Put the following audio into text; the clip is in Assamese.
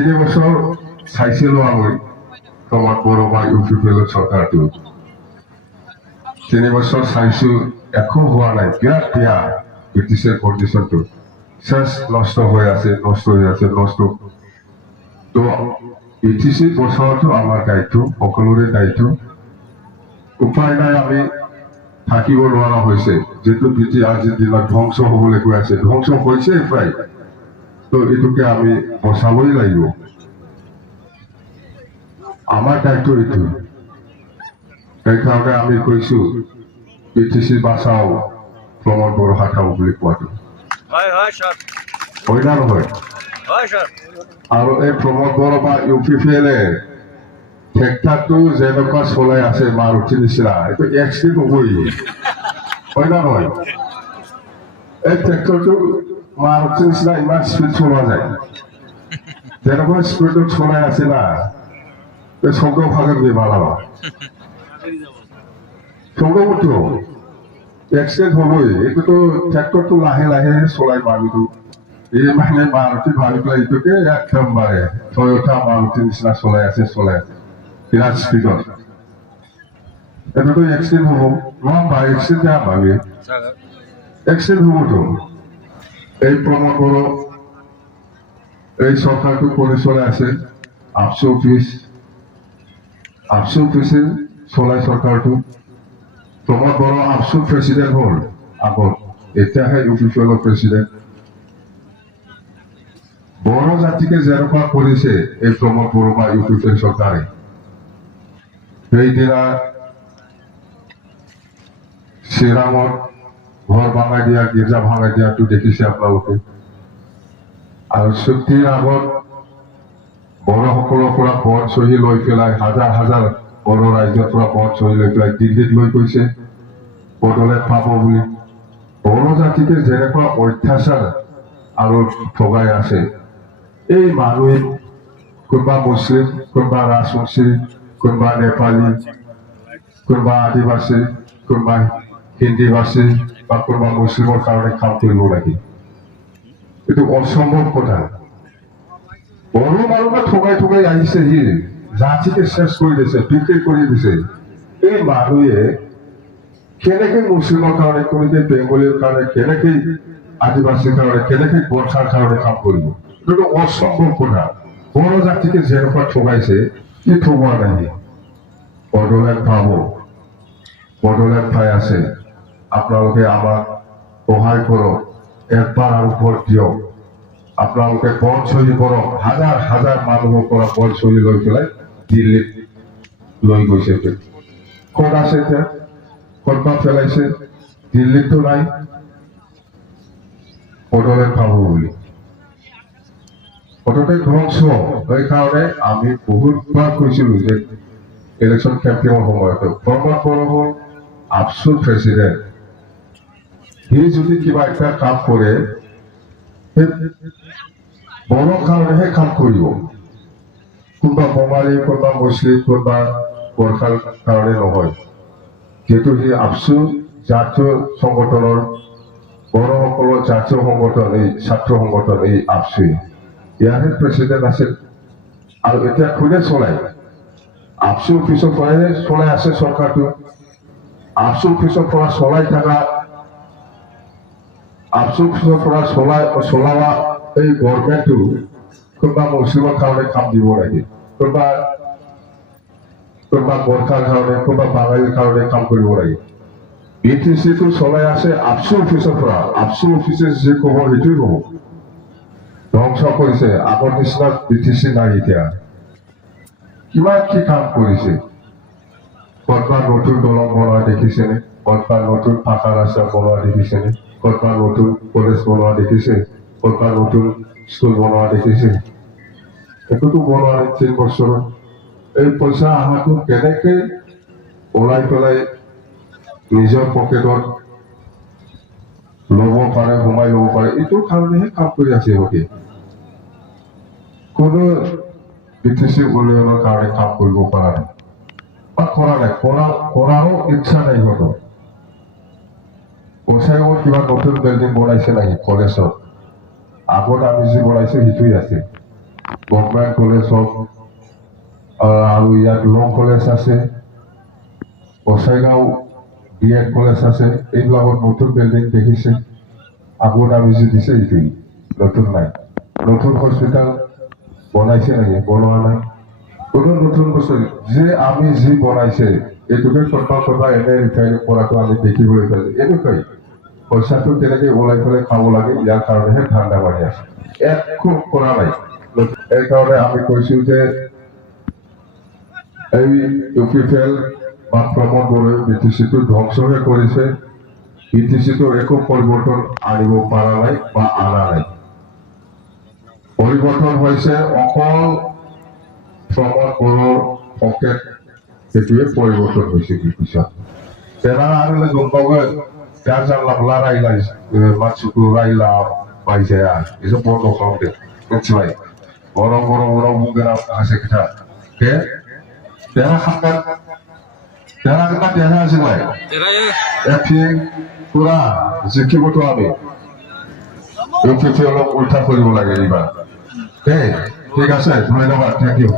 3 বছৰ চাইছিলোঁ আমি প্ৰমোদ বড়ো বা UPPL চৰকাৰটো 3 বছৰ চাইছোঁ একো হোৱা নাই বিৰাট বেয়া ব্ৰিটিছৰ কণ্ডিশ্যনটো চেছ নষ্ট হৈ আছে তো BTC বছৰটো আমাৰ দায়িত্ব সকলোৰে দায়িত্ব উপায় নাই আমি থাকিব নোৱাৰা হৈছে যেটো BTR আজিৰ দিনত ধ্বংস হ'বলৈ গৈ আছে ধ্বংস হৈছে প্ৰায় তো এটুকে আমি বচাবই লাগিব আমাৰ দায়িত্ব এইটো সেইকাৰণে আমি কৈছোঁ BTC বাঁচাও প্ৰমোদ বড়ো হাটাও বুলি কোৱাটো হয় স্যাৰ হয় না নহয় হয় স্যাৰ আৰু এই প্ৰমোদ বড়ো বা UPPL ট্ৰেক্টৰটো যেনেকুৱা চলাই আছে মাৰুতি নিচিনা এইটো এক্সিডেণ্ট হ'বই হয় না নহয় এই ট্ৰেক্টৰটো মাৰুতি নিচিনা ইমান স্পীড চলোৱা যায় যেনেকুৱা স্পীডত চলাই আছে না এই চৌকা ভাগত দিয়ে মালাবা চৌকাটো এক্সিডেণ্ট হ'বই এইটোতো ট্ৰেক্টৰটো লাহে লাহে চলাই মানুহটো এই মানে মাৰুতি ভাবি পেলাই এইটোকে একেবাৰে টয়োটা মাৰুতি নিচিনা চলাই আছে বিৰাট স্পীডত এইটোতো এক্সিডেণ্ট হ'ব নহয় বা এক্সিডেণ্ট ভাবি এক্সিডেণ্ট হ'বতো এই প্ৰমোদ বড়ো এই চৰকাৰটো কৰি চলাই আছে ABSU অফিচে চলাই চৰকাৰটো প্ৰমোদ বড়ো ABSU প্ৰেচিডেণ্ট হ'ল আগত এতিয়াহে UPPL প্ৰেচিডেণ্ট বড়ো জাতিকে যেনেকুৱা কৰিছে এই প্ৰমোদ বড়ো বা UPPL চৰকাৰে সেইদিনা শ্ৰীৰামত ঘৰ ভাঙাই দিয়া গীৰ্জা ভাঙাই দিয়াটো দেখিছে আপোনালোকে আৰু চুক্তিৰ আগত বড়োসকলৰ পৰা বন চহী লৈ পেলাই হাজাৰ হাজাৰ বড়ো ৰাইজৰ পৰা বন চহী লৈ পেলাই দিল্লীত লৈ গৈছে বদলে পাব বুলি বড়ো জাতিকে যেনেকুৱা অত্যাচাৰ আৰু ঠগাই আছে এই মানুহে কোনোবা মুছলিম কোনোবা ৰাজবংশী কোনোবা নেপালী কোনোবা আদিবাসী কোনোবা হিন্দীভাষী বা কোনোবা মুছলিমৰ কাৰণে কাম কৰিব লাগে এইটো অসম্ভৱ কথা বড়ো মানুহে ঠগাই আহিছে সি জাতিকে শেষ কৰি দিছে বিক্ৰী কৰি দিছে এই মানুহে কেনেকৈ মুছলিমৰ কাৰণে কেনেকৈ বেংগলীৰ কাৰণে কেনেকৈ আদিবাসীৰ কাৰণে কেনেকৈ গোৰ্খাৰ কাৰণে কাম কৰিব এইটো অসম্ভৱ কথা বড়ো জাতিকে যেনেকুৱা ঠগাইছে কি ঠগোৱা নাই বড়োলেণ্ড পাব বড়োলেণ্ড পাই আছে আপোনালোকে আমাক সহায় কৰক একবাৰ আৰু ভোট দিয়ক আপোনালোকে বন চহী কৰক হাজাৰ হাজাৰ মানুহৰ পৰা বন চহী লৈ পেলাই দিল্লীত লৈ গৈছে ক'ত আছে এতিয়া ক'ৰবাত পেলাইছে দিল্লীতো নাই বড়োলেণ্ড পাব বুলি প্ৰথমতে ধ্বংস সেইকাৰণে আমি বহুতবাৰ কৈছিলোঁ যে ইলেকশ্যন কেম্পেইনৰ সময়তে প্ৰমোদ বড়ো হ'ল ABSU প্ৰেচিডেণ্ট সি যদি কিবা এটা কাম কৰে বড়ো কাৰণেহে কাম কৰিব কোনোবা বঙালী কোনোবা মুছলিম কোনোবা গোৰ্খাৰ কাৰণে নহয় যিহেতু সি ABSU জাতীয় সংগঠনৰ বড়োসকলৰ জাতীয় সংগঠন এই ছাত্ৰ সংগঠন এই ABSU ইয়াৰে প্ৰেচিডেণ্ট আছিল আৰু এতিয়া কোনে চলায় ABSU অফিচৰ পৰাহে চলাই আছে চৰকাৰটো ABSU অফিচৰ পৰা চলাই থকা ABSU অফিচৰ পৰা চলোৱা এই গভৰ্ণমেণ্টটো কোনোবা মুছলিমৰ কাৰণে কাম দিব লাগে কোনোবা গোৰ্খাৰ কাৰণে কোনোবা বাঙালীৰ কাৰণে কাম কৰিব লাগে BTCটো চলাই আছে ABSU অফিচৰ পৰা ABSU অফিচে যি ক'ব সেইটোৱে ক'ব ধ্বংস কৰিছে আগৰ নিচিনা BTC নাই এতিয়া কিমান কি কাম কৰিছে ক'ৰবাত নতুন দলং বনোৱা দেখিছেনে ক'ৰবাত নতুন পাকা ৰাস্তা বনোৱা দেখিছেনে ক'ৰবাত নতুন কলেজ বনোৱা দেখিছে ক'ৰবাত নতুন স্কুল বনোৱা দেখিছে একোতো বনোৱা নাই 3 বছৰত এই পইচা আহাটো কেনেকৈ ওলাই পেলাই নিজৰ পকেটত ল'ব পাৰে সোমাই ল'ব পাৰে এইটো কাৰণেহে কাম কৰি আছে সিহঁতে কোনো BTC উন্নয়নৰ কাৰণে কাম কৰিব পৰা নাই বা কৰা নাই কৰাৰো ইচ্ছা নাই সিহঁতৰ পইচাও কিবা নতুন বিল্ডিং বনাইছে নেকি কলেজত আগত আমি যি বনাইছে সেইটোৱে আছে গভৰ্ণমেণ্ট হওক আৰু ইয়াত ল কলেজ আছে বসাইগাঁও BTR কলেজ আছে এইবিলাকত নতুন বিল্ডিং দেখিছে আগত আমি যে দিছে এইটোৱেই নতুন নাই নতুন হস্পিটাল বনাইছে নাকি বনোৱা নাই কোনো নতুন বস্তু যে আমি যি বনাইছে এইটোকে কথা এনে ৰিফাইন কৰাটো আমি দেখিবলৈ পাইছোঁ এনেকুৱাই পইচাটো কেনেকে ওলাই পেলাই খাব লাগে ইয়াৰ কাৰণেহে ঠাণ্ডা বাঢ়ি আছে একো কৰা নাই এইকাৰণে আমি কৈছো যে এই UPFL বা প্ৰমোদ বড়োৱে BTCটো ধ্বংসহে কৰিছে BTCটোৰ একো পৰিৱৰ্তন আনিব পৰা নাই বা অনা নাই পৰিৱৰ্তন হৈছে অকল প্ৰমোদ বড়োৰ পকেট সেইটোৱে পৰিৱৰ্তন হৈছে কি পিছত তেৰা আনিলে গম পাবগৈ যাৰ যাৰ লাভলা ৰাইলা মাছুকু ৰাইলা পাইছে itu bodo kau deh kecil orang mungkin asal kita ke daerah kita biasa sih lah tapi kurang rezeki betul abi itu film ulta kau lagi ni bah ঠিক আছে ধন্যবাদ thank you